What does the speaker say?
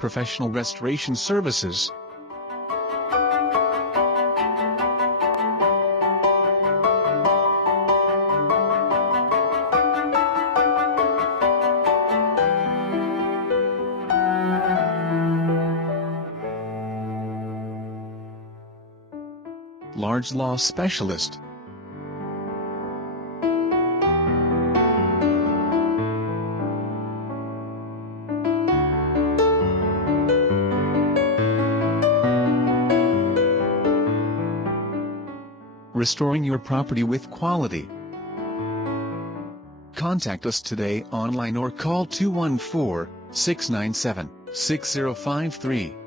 professional restoration services. Large loss specialist. Restoring your property with quality. Contact us today online or call 214-697-6053.